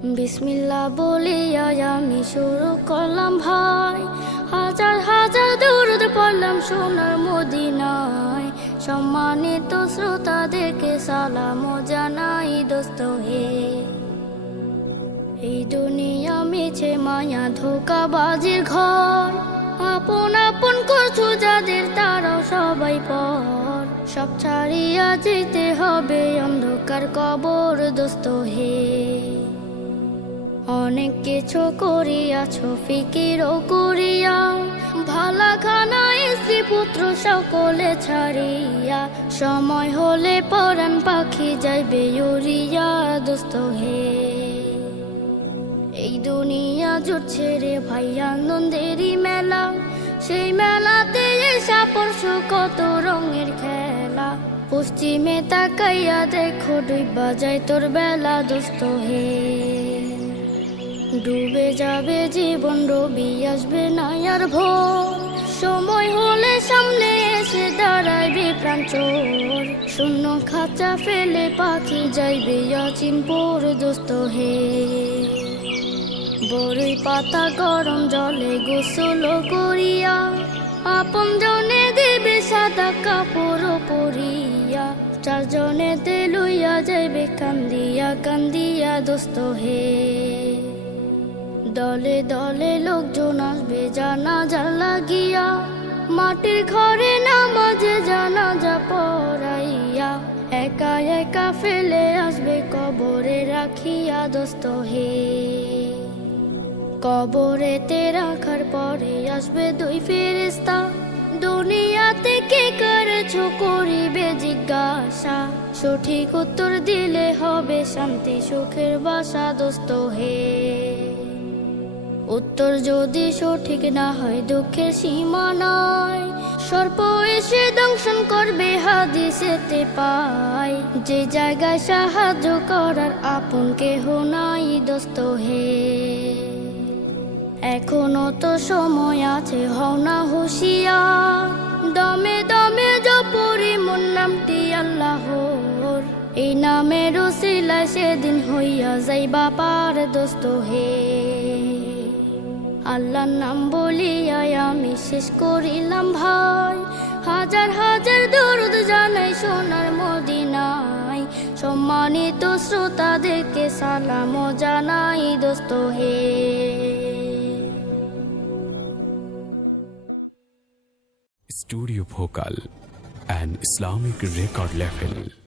বিসমিল্লাহ বলিয়া আমি শুরু করলাম ভাই, হাজার হাজার দরুদ পড়লাম সোনার মদিনায়। সম্মানিত শ্রোতাদেরকে সালাম জানাই দোস্ত হে। এই দুনিয়া মিছে মায়া ধোঁকাবাজির ঘর, আপন আপন করছো যাদের তারাও সবাই পর। সব ছাড়িয়া যেতে হবে অন্ধকার কবর দোস্ত হে। অনেক কিছু করিয়াছো ফিকিরও করিয়া, ভালা খানা স্ত্রী পুত্র সকলে ছাড়িয়া। সময় হলে পরাণ পাখি যাইবে উড়িয়া দোস্ত হে। এই দুনিয়া জুটছে রে ভাই আনন্দেরই মেলা, সেই মেলাতে এসা পড়ছো কত রঙের খেলা। পশ্চিমে তাকাইয়া দেখো ডুইবা যায় তোর বেলা দোস্ত হে। ডুবে যাবে জীবন রবি আসবে না আর ভোর, সময় হলে সামনে এসে দাঁড়াইবে প্রাণ চোর। শূন্য খাঁচা ফেলে পাখি যাইবে অচিনপুর দোস্ত হে। বড়ই পাতা গরম জলে গোসল করিয়া, আপন জনে দেবে সাদা কাপড় পরিয়া। চারজনেতে লইয়া যাইবে কান্দিয়া কান্দিয়া দোস্ত হে। দলে দলে লোকজন আসবে জানাজা লাগিয়া, মাটির ঘরে নামাজে জানাজা পড়াইয়া। একা একা ফেলে আসবে কবরে রাখিয়া দোস্ত হে। কবরেতে রাখার পরে আসবে দুই ফেরেশতা, দুনিয়াতে কি করেছো করিবে জিজ্ঞাসা। সঠিক উত্তর দিলে হবে শান্তি সুখের বাসা দোস্ত হে। উত্তর যদি সঠিক না হয় দুঃখের সীমা নাই, সর্প এসে দংশন করবে হাদিসেতে পাই। যে জায়গায় সাহায্য করার আপন কেহ নাই দোস্ত হে। এখনো তো সময় আছে হও না হুঁশিয়ার, দমে দমে জপরি মন নামটি আল্লাহর। এই নামের উসিলায় সেদিন হইয়া যাইবা পার দোস্ত হে। আল্লাহর নাম বলিয়া আমি শেষ করিলাম ভাই, হাজার হাজার দরুদ জানাই সোনার মদিনায়। সম্মানিত শ্রোতাদেরকে সালাম জানাই দোস্ত হে। Studio Bhokal, an Islamic record label.